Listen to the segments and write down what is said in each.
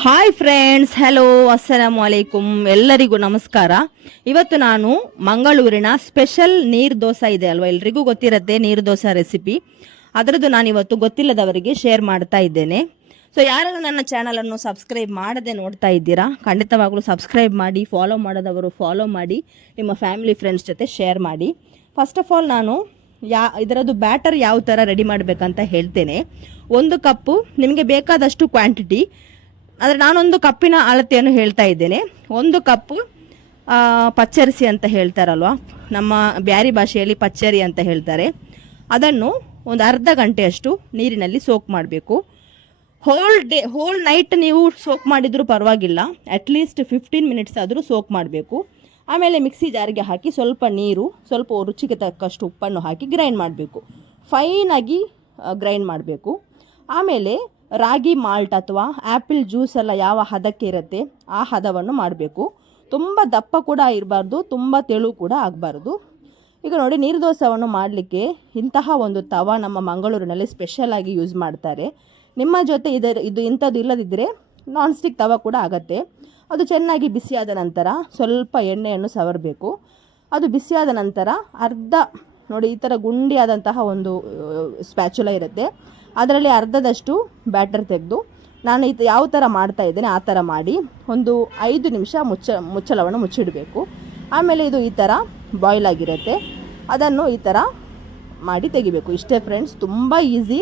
Hi friends, hello, ಅಸ್ಸಲಾಮು ಅಲೈಕುಮ್. ಎಲ್ಲರಿಗೂ ನಮಸ್ಕಾರ. ಇವತ್ತು ನಾನು ಮಂಗಳೂರಿನ ಸ್ಪೆಷಲ್ ನೀರು ದೋಸೆ ಇದೆ ಅಲ್ವಾ, ಎಲ್ರಿಗೂ ಗೊತ್ತಿರುತ್ತೆ ನೀರು ದೋಸೆ ರೆಸಿಪಿ. ಅದರದ್ದು ನಾನಿವತ್ತು ಗೊತ್ತಿಲ್ಲದವರಿಗೆ ಶೇರ್ ಮಾಡ್ತಾ ಇದ್ದೇನೆ. ಸೊ ಯಾರೆಲ್ಲ ನನ್ನ ಚಾನಲನ್ನು ಸಬ್ಸ್ಕ್ರೈಬ್ ಮಾಡದೆ ನೋಡ್ತಾ ಇದ್ದೀರಾ, ಖಂಡಿತವಾಗ್ಲೂ ಸಬ್ಸ್ಕ್ರೈಬ್ ಮಾಡಿ. ಫಾಲೋ ಮಾಡದವರು ಫಾಲೋ ಮಾಡಿ, ನಿಮ್ಮ ಫ್ಯಾಮಿಲಿ ಫ್ರೆಂಡ್ಸ್ ಜೊತೆ ಶೇರ್ ಮಾಡಿ. ಫಸ್ಟ್ ಆಫ್ ಆಲ್ ನಾನು ಇದರದ್ದು ಬ್ಯಾಟರ್ ಯಾವ ಥರ ರೆಡಿ ಮಾಡಬೇಕಂತ ಹೇಳ್ತೇನೆ. 1 ಕಪ್ಪು ನಿಮಗೆ ಬೇಕಾದಷ್ಟು ಕ್ವಾಂಟಿಟಿ, ಆದರೆ ನಾನೊಂದು ಕಪ್ಪಿನ ಅಳತೆಯನ್ನು ಹೇಳ್ತಾ ಇದ್ದೇನೆ. 1 ಕಪ್ಪು ಪಚ್ಚರಿಸಿ ಅಂತ ಹೇಳ್ತಾರಲ್ವ, ನಮ್ಮ ಬ್ಯಾರಿ ಭಾಷೆಯಲ್ಲಿ ಪಚ್ಚರಿ ಅಂತ ಹೇಳ್ತಾರೆ. ಅದನ್ನು ಒಂದು ಅರ್ಧ ಗಂಟೆಯಷ್ಟು ನೀರಿನಲ್ಲಿ ಸೋಕ್ ಮಾಡಬೇಕು. ಹೋಲ್ ನೈಟ್ ನೀವು ಸೋಕ್ ಮಾಡಿದರೂ ಪರವಾಗಿಲ್ಲ, ಅಟ್ಲೀಸ್ಟ್ 15 ಮಿನಿಟ್ಸ್ ಆದರೂ ಸೋಕ್ ಮಾಡಬೇಕು. ಆಮೇಲೆ ಮಿಕ್ಸಿ ಜಾರಿಗೆ ಹಾಕಿ ಸ್ವಲ್ಪ ನೀರು, ಸ್ವಲ್ಪ ರುಚಿಗೆ ತಕ್ಕಷ್ಟು ಉಪ್ಪನ್ನು ಹಾಕಿ ಗ್ರೈಂಡ್ ಮಾಡಬೇಕು. ಫೈನಾಗಿ ಗ್ರೈಂಡ್ ಮಾಡಬೇಕು. ಆಮೇಲೆ ರಾಗಿ ಮಾಲ್ಟ್ ಅಥವಾ ಆ್ಯಪಲ್ ಜ್ಯೂಸ್ ಎಲ್ಲ ಯಾವ ಹದಕ್ಕೆ ಇರುತ್ತೆ ಆ ಹದವನ್ನು ಮಾಡಬೇಕು. ತುಂಬ ದಪ್ಪ ಕೂಡ ಇರಬಾರ್ದು, ತುಂಬ ತೆಳು ಕೂಡ ಆಗಬಾರ್ದು. ಈಗ ನೋಡಿ, ನೀರು ದೋಸೆಯನ್ನು ಮಾಡಲಿಕ್ಕೆ ಇಂತಹ ಒಂದು ತವ ನಮ್ಮ ಮಂಗಳೂರಿನಲ್ಲಿ ಸ್ಪೆಷಲ್ ಆಗಿ ಯೂಸ್ ಮಾಡ್ತಾರೆ. ನಿಮ್ಮ ಜೊತೆ ಇದು ಇಂಥದ್ದು ಇಲ್ಲದಿದ್ದರೆ ನಾನ್ ಸ್ಟಿಕ್ ತವ ಕೂಡ ಆಗುತ್ತೆ. ಅದು ಚೆನ್ನಾಗಿ ಬಿಸಿಯಾದ ನಂತರ ಸ್ವಲ್ಪ ಎಣ್ಣೆಯನ್ನು ಸವರಬೇಕು. ಅದು ಬಿಸಿಯಾದ ನಂತರ ನೋಡಿ ಈ ಥರ ಗುಂಡಿಯಾದಂತಹ ಒಂದು ಸ್ಪ್ಯಾಚುಲ ಇರುತ್ತೆ, ಅದರಲ್ಲಿ ಅರ್ಧದಷ್ಟು ಬ್ಯಾಟರ್ ತೆಗೆದು ನಾನು ಯಾವ ಥರ ಮಾಡ್ತಾ ಇದ್ದೇನೆ ಆ ಥರ ಮಾಡಿ ಒಂದು 5 ನಿಮಿಷ ಮುಚ್ಚಳವನ್ನು ಮುಚ್ಚಿಡಬೇಕು. ಆಮೇಲೆ ಇದು ಈ ಥರ ಬಾಯ್ಲ್ ಆಗಿರುತ್ತೆ, ಅದನ್ನು ಈ ಥರ ಮಾಡಿ ತೆಗಿಬೇಕು. ಇಷ್ಟೇ ಫ್ರೆಂಡ್ಸ್, ತುಂಬ ಈಸಿ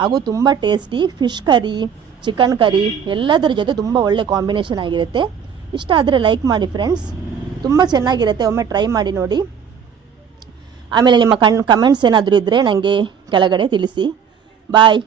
ಹಾಗೂ ತುಂಬ tasty. Fish curry, chicken curry ಎಲ್ಲದರ ಜೊತೆ ತುಂಬ ಒಳ್ಳೆ ಕಾಂಬಿನೇಷನ್ ಆಗಿರುತ್ತೆ. ಇಷ್ಟ ಆದರೆ ಲೈಕ್ ಮಾಡಿ ಫ್ರೆಂಡ್ಸ್, ತುಂಬ ಚೆನ್ನಾಗಿರುತ್ತೆ. ಒಮ್ಮೆ ಟ್ರೈ ಮಾಡಿ ನೋಡಿ. ಆಮೇಲೆ ನಿಮ್ಮ ಕಮೆಂಟ್ಸ್ ಏನಾದರೂ ಇದ್ದರೆ ನನಗೆ ಕೆಳಗಡೆ ತಿಳಿಸಿ. ಬಾಯ್.